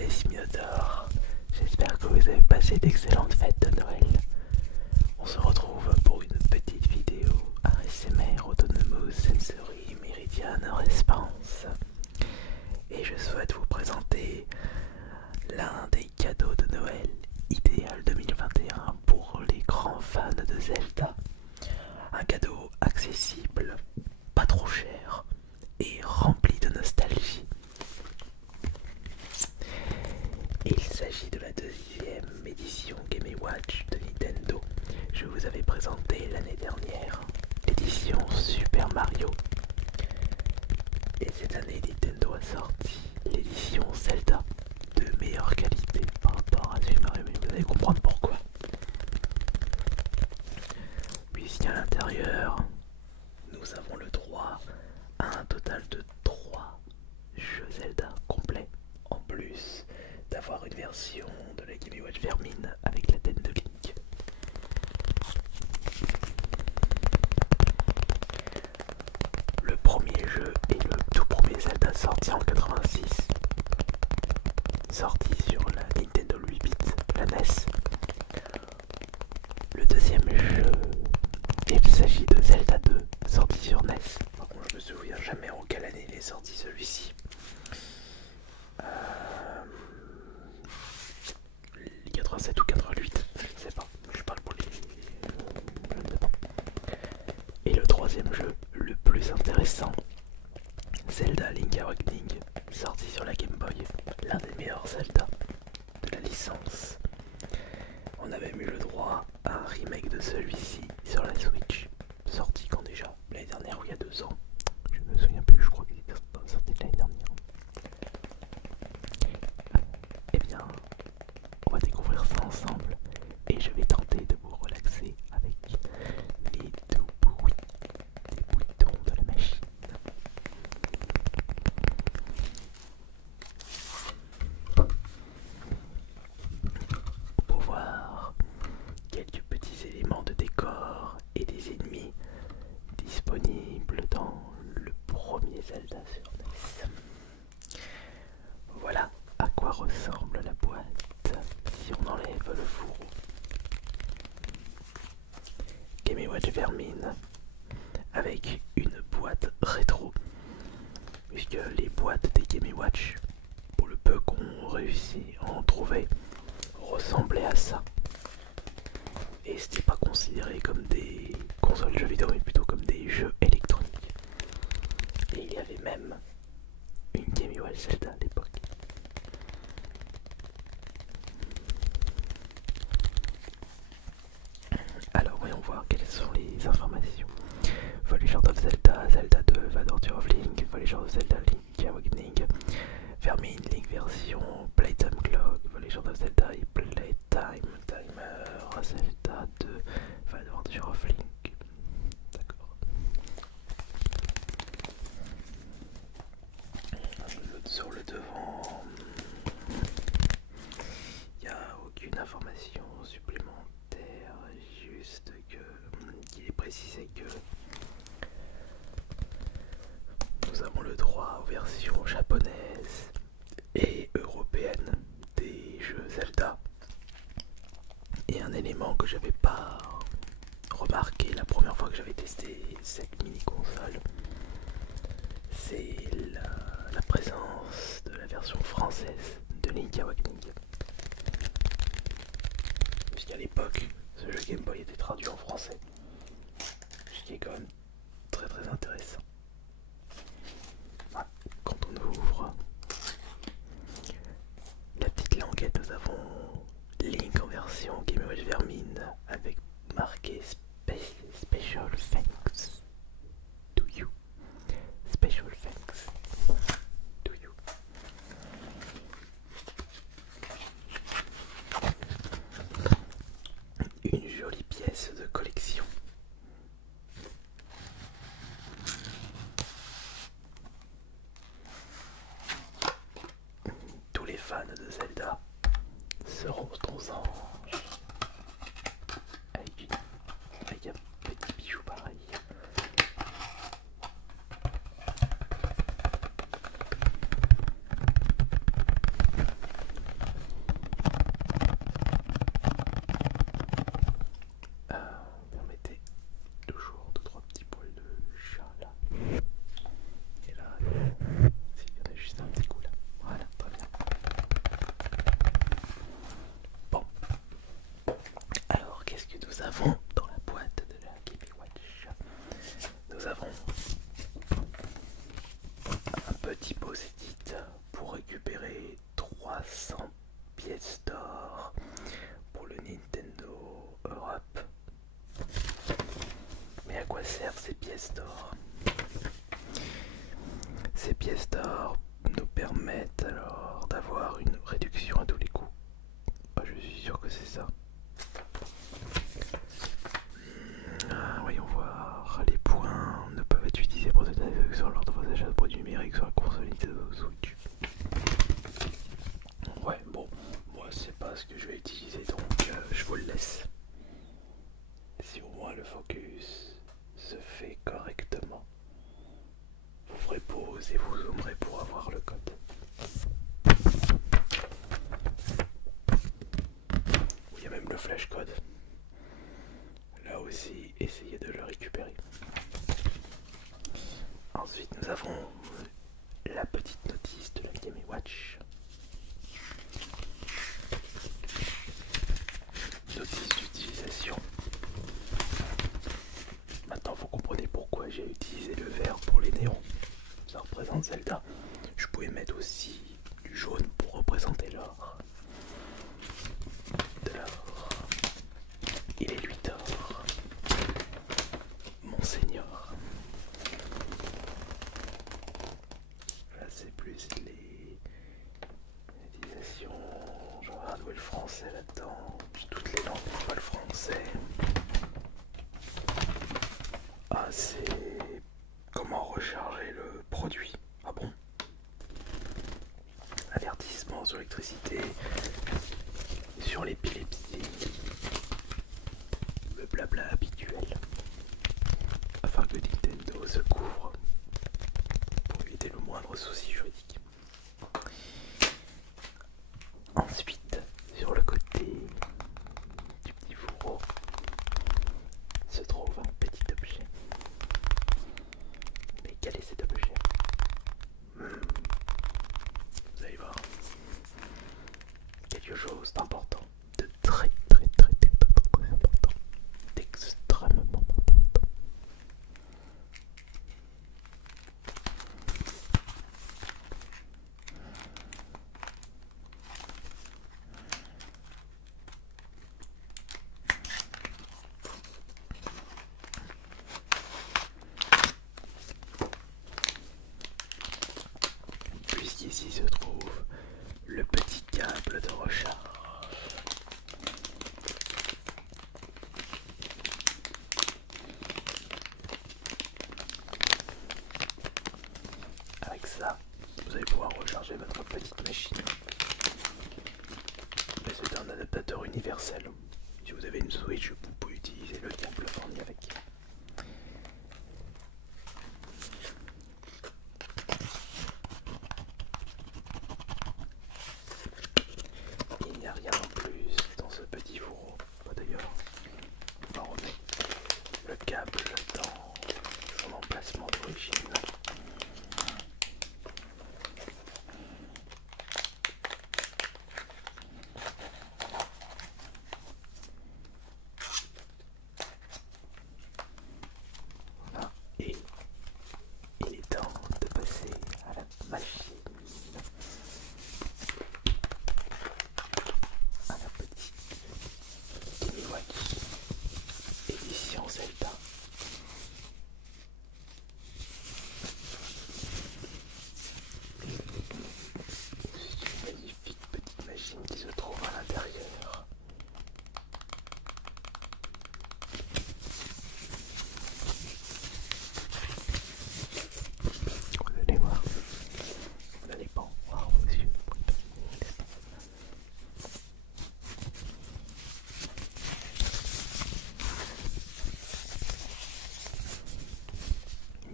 les Simiotaures, j'espère que vous avez passé d'excellentes fêtes de Noël. On se retrouve pour une petite vidéo ASMR Autonomous Sensory Meridian Response. Et je souhaite vous présenter l'un des cadeaux de Noël idéal 2021 pour les grands fans de Zelda. Un cadeau accessible, pas trop cher et rempli de nostalgie. Il s'agit de la deuxième édition Game & Watch de Nintendo. Je vous avais présenté l'année dernière l'édition Super Mario. Et cette année, Nintendo a sorti l'édition Zelda de meilleure qualité par rapport à Super Mario, mais vous allez comprendre pourquoi. Puisqu'à l'intérieur, nous avons le droit à un total de 3 jeux Zelda complets, en plus d'avoir une version de la Game & Watch Vermine avec la tête de Link. Le premier jeu est le tout premier Zelda sorti en 86, sorti sur la Nintendo 8-bit, la NES. Le deuxième jeu, il s'agit de Zelda 2, sorti sur NES. Par contre, je me souviens jamais en quelle année il est sorti celui-ci. 87 ou 88, je ne sais pas, je parle pour les... je ne sais pas. Et le troisième jeu, le plus intéressant, Zelda Link Awakening, sorti sur la Game Boy, l'un des meilleurs Zelda de la licence. On avait eu le droit à un remake de celui-ci sur la Switch, sorti quand déjà? L'année dernière ou il y a 2 ans? Je me souviens plus, je crois qu'il était sorti l'année dernière. Eh bien, on va découvrir ça ensemble et je vais tenter de vous relaxer avec les doux bruits des boutons de la machine. Pour voir quelques petits éléments de décor et des ennemis disponibles dans le premier Zelda sur NES. Voilà à quoi ressemble la boîte si on enlève le fourreau. Game & Watch Vermine avec une boîte rétro, puisque les boîtes des Game & Watch, pour le peu qu'on réussit à en trouver, ressemblaient à ça. Et c'était pas considéré comme des consoles jeux vidéo, mais plutôt comme des jeux électroniques. Et il y avait même une Game & Watch Zelda à l'époque. Alors voyons voir quelles sont les informations. The Legend of Zelda, Zelda 2, The Adventure of Link, The Legend of Zelda Link Awakening, Vermine Link version Playtime Clock, The Legend of Zelda et Playtime Timer, Zelda 2, The Adventure of Link. D'accord. Sur le devant, il n'y a aucune information supplémentaire, juste qu'il est précisé que nous avons le droit aux versions japonaises et européennes des jeux Zelda. Et un élément que j'avais pas remarqué la première fois que j'avais testé cette mini console, c'est la présence de la version française de Link Awakening. Puisqu'à l'époque, ce jeu Game Boy était traduit en français, ce qui est quand même très très intéressant. Quand on ouvre la petite languette, nous avons Link en version Game & Watch Vermine avec marqué Special Thanks to you. Special thanks to you. Une jolie pièce de collection. Tous les fans de Zelda seront aux anges avec un petit bijou pareil. du jaune pour représenter l'or. De l'or. Il est lui d'or. Monseigneur. Là c'est plus les utilisations. Je regarde où est le français là-dedans. J'ai toutes les langues, pas le français. Ah, c'est comment recharger le produit. Ah bon? Avertissement sur l'électricité, sur l'épilepsie, le blabla habituel, afin que Nintendo se couvre pour éviter le moindre souci juridique. Ensuite, sur le côté du petit fourreau se trouve un petit objet. Mais quel est cet objet? Vous allez voir. Quelque chose d'important, de très important, d'extrêmement important. Puisqu'ici se trouve le petit câble de recharge. Avec ça, vous allez pouvoir recharger votre petite machine. Mais c'est un adaptateur universel. Si vous avez une Switch, vous pouvez utiliser le câble fourni avec. Il n'y a rien en plus dans ce petit fourreau. D'ailleurs, on remet le câble dans son emplacement d'origine. Voilà. Et il est temps de passer à la machine. À la petite Timiwaki édition Zelda. C'est une magnifique petite machine qui se trouve à l'intérieur. Vous allez voir, vous n'allez pas en voir vos yeux.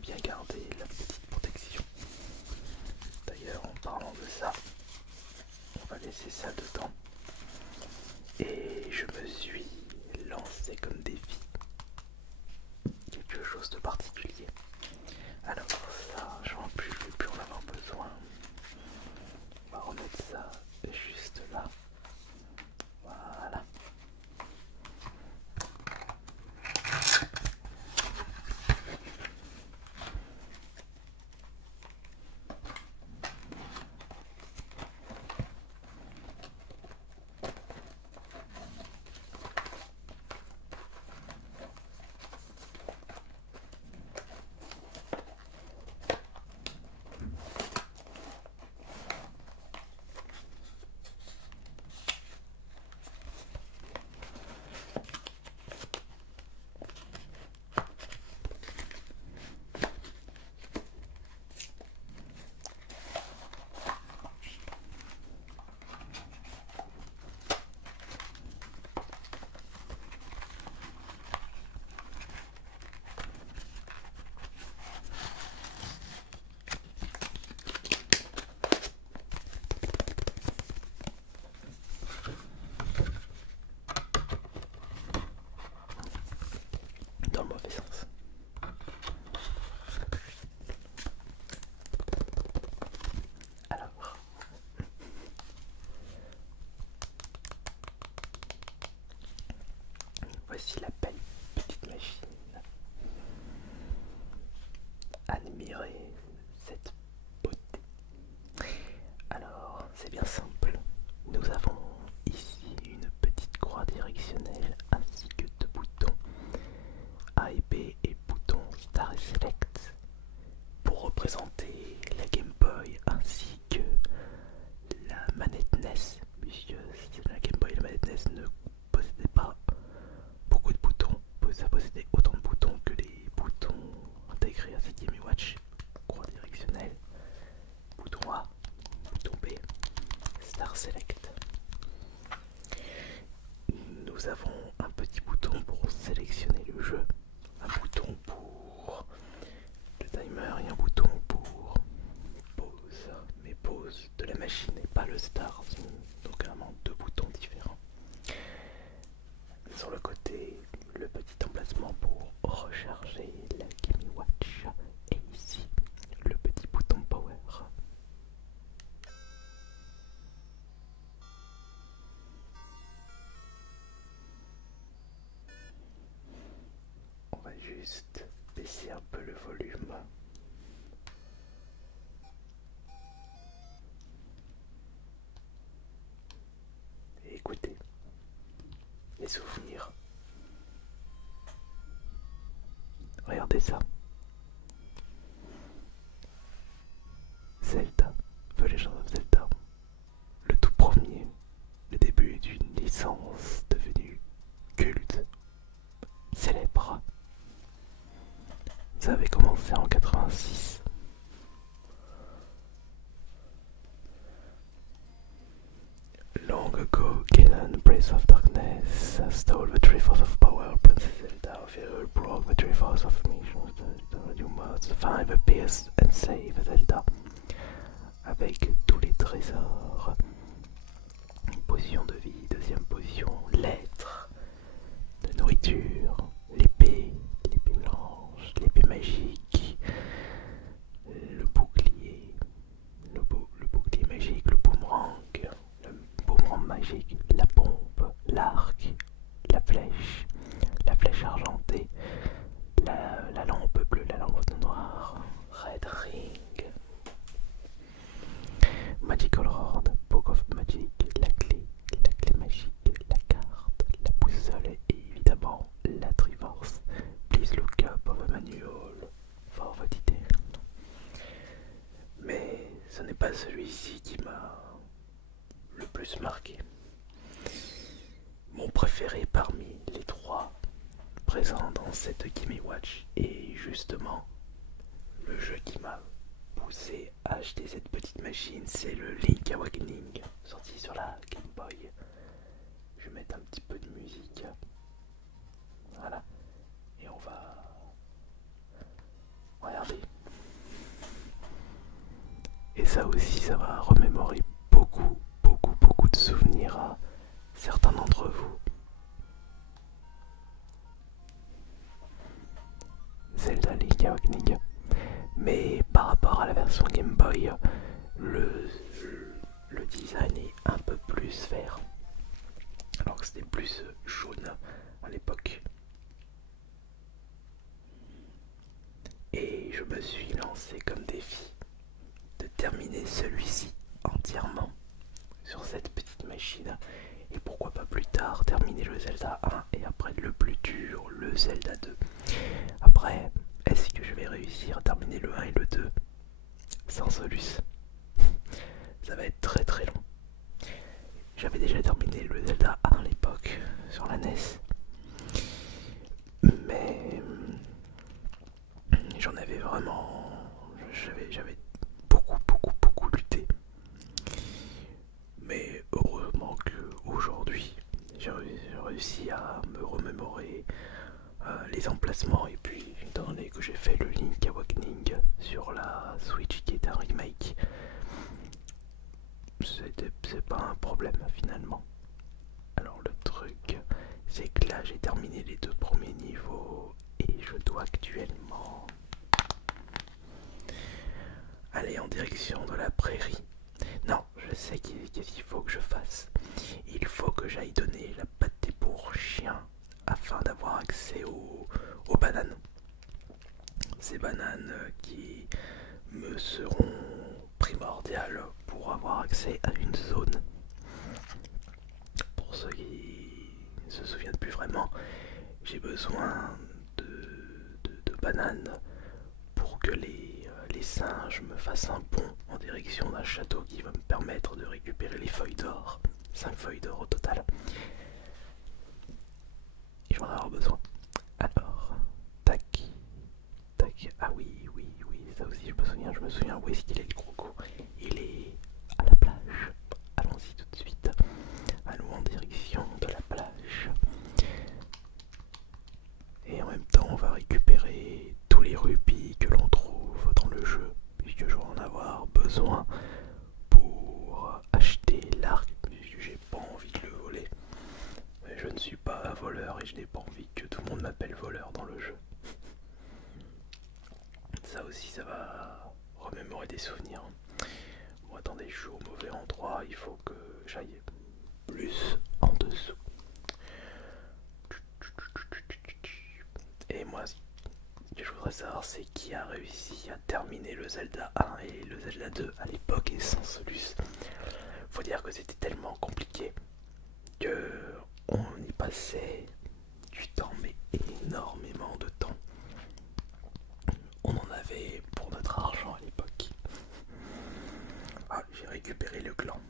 Bien garder la petite protection. D'ailleurs, en parlant de ça, on va laisser ça dedans. Et je me suis lancé comme défi quelque chose de particulier. Alors ça, je vais plus en avoir besoin. On va remettre ça juste là. Voilà. faire Select. Nous avons un petit bouton pour sélectionner le jeu, un bouton pour le timer et un bouton pour pause. Mais pause de la machine et pas le start, donc vraiment deux boutons différents. Sur le côté, le petit emplacement pour recharger la Game Watch et ici le petit bouton power. On va juste baisser un peu le volume. Et écoutez les souvenirs. Regardez ça. Zelda, The Legend of Zelda. Le tout premier, le début d'une licence devenue culte, célèbre. Ça avait commencé en 86. Long ago, Ganon, Breath of Darkness, stole the Triforce of Power, Princess Zelda of Hyrule broke the Triforce of Mission, the new mods, find the Pierce and save Zelda. Avec tous les trésors. Potion de vie, deuxième potion, lettres, de nourriture, l'épée blanche, l'épée magique, le bouclier, le bouclier magique, le boomerang magique, la pompe, l'arc, la flèche argentée, la lampe bleue, la lampe noire, Red Ring, Magical Rod, Book of Magic, la clé magique, la carte, la boussole et évidemment la Triforce. Please look up of a manual for the detail. Mais ce n'est pas celui-ci qui m'a le plus marqué. Mon préféré parmi les trois présents dans cette Game Watch est justement le jeu qui m'a poussé à acheter cette petite machine, c'est le Link Awakening, sorti sur la Game Boy. Je vais mettre un petit peu de musique. Voilà. Et on va regarder. Et ça aussi, ça va remémorer beaucoup de souvenirs à certains d'entre vous. Zelda Link Awakening. Mais par rapport à la version Game Boy, le design est un peu plus vert. Alors que c'était plus jaune à l'époque. Et je me suis lancé comme défi de terminer celui-ci entièrement sur cette petite machine. Et pourquoi pas plus tard terminer le Zelda 1 et après le plus dur, le Zelda 2. Après, est-ce que je vais réussir à terminer le 1 et le 2 sans Solus? Ça va être très long. J'avais déjà terminé le Zelda 1 à l'époque sur la NES. Mais j'en avais vraiment... J'avais beaucoup lutté. Mais heureusement qu'aujourd'hui, j'ai réussi à me remémorer les emplacements. Et puis, étant donné que j'ai fait le Link Awakening sur la Switch qui est un remake, c'est pas un problème finalement. Alors le truc, c'est que là j'ai terminé les deux premiers niveaux et je dois actuellement aller en direction de la prairie. Non, je sais qu'est-ce qu'il faut que je fasse. Il faut que j'aille donner la pâtée pour chien afin d'avoir accès aux bananes. Ces bananes qui me seront primordiales pour avoir accès à une zone. Pour ceux qui ne se souviennent plus vraiment, j'ai besoin de bananes pour que les singes me fassent un pont en direction d'un château qui va me permettre de récupérer les feuilles d'or. 5 feuilles d'or au total. Et je vais en avoir besoin. Alors, tac, ah oui, ça aussi je me souviens où est-ce qu'il est le croco. Il est à la plage. Allons-y tout si ça va remémorer des souvenirs. Bon, attendez, je suis au mauvais endroit, il faut que j'aille plus en dessous. Et moi, ce que je voudrais savoir, c'est qui a réussi à terminer le Zelda 1 et le Zelda 2 à l'époque et sans Solus. Faut dire que c'était tellement compliqué que on y passait du temps, mais énormément de temps. On en avait pour notre argent à l'époque. Ah, j'ai récupéré le clan.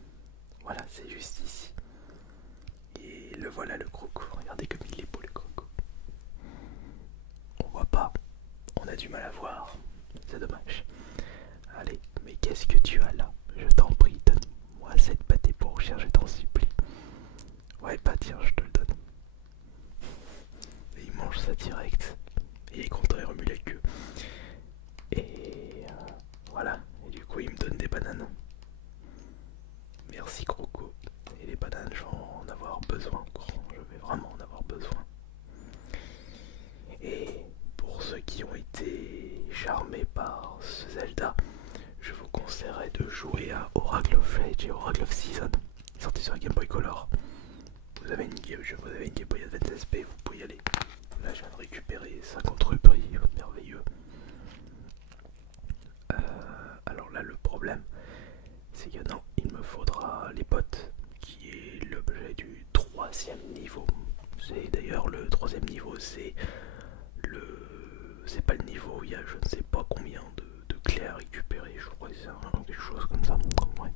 Voilà, c'est juste ici. Et le voilà le croco. Regardez comme il est beau le croco. On voit pas. On a du mal à voir. C'est dommage. Allez, mais qu'est-ce que tu as là? Je t'en prie, donne-moi cette pâté pour chien, je t'en supplie. Ouais, bah tiens, je te le donne. Et il mange ça direct. Il est content, il remue la queue. Et voilà. Et du coup, il me donne des bananes. Merci Croco. Et les bananes, je vais en avoir besoin. Je vais vraiment en avoir besoin. Et pour ceux qui ont été charmés par ce Zelda, je vous conseillerais de jouer à Oracle of Age et Oracle of Season, sorti sur Game Boy Color. Vous avez une Game Boy Advance SP, vous pouvez y aller. Là, je viens de récupérer 50 rubis, merveilleux. Alors là, le problème, c'est que non, il me faudra les potes, qui est l'objet du 3e niveau. C'est d'ailleurs le 3e niveau, c'est pas le niveau où il y a je ne sais pas combien de clés à récupérer, je crois que c'est quelque chose comme ça. Ouais.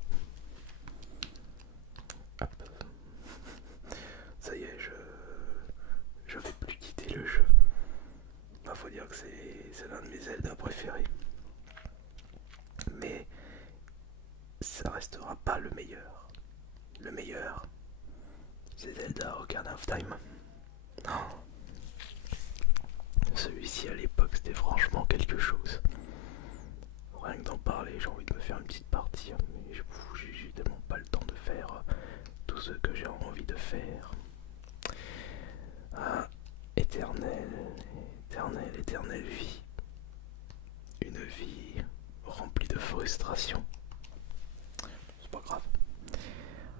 Hop. Ça y est, je vais plus quitter le jeu. Bah, faut dire que c'est l'un de mes Zelda préférés. Mais ça restera pas le meilleur. Le meilleur, c'est Zelda Ocarina of Time. Oh. Celui-ci à l'époque c'était franchement quelque chose. Rien que d'en parler, j'ai envie de me faire une petite partie, mais j'ai tellement pas le temps de faire tout ce que j'ai envie de faire. Ah, éternelle vie. Une vie remplie de frustration. C'est pas grave.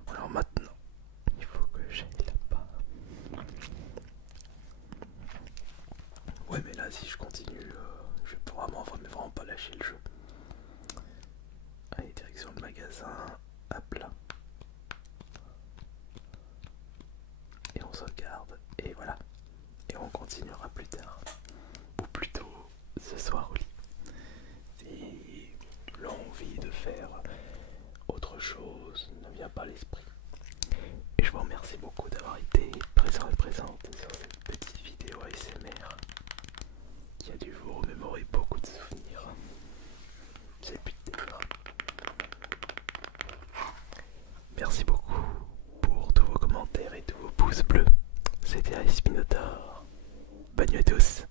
Alors maintenant, il faut que j'aille là-bas. Ouais, mais là, si je continue, je vais vraiment pas lâcher le jeu. Allez, direction le magasin. Hop là. Et on sauvegarde. Et voilà. Et on continuera plus tard. Ou plutôt ce soir au lit. Si l'envie de faire autre chose ne vient pas à l'esprit. Et je vous remercie beaucoup d'avoir été présent et présente sur cette petite vidéo ASMR qui a dû vous remémorer beaucoup de souvenirs. C'est putain. Merci beaucoup pour tous vos commentaires et tous vos pouces bleus. C'était Ice Minotaur. Bonne nuit à tous.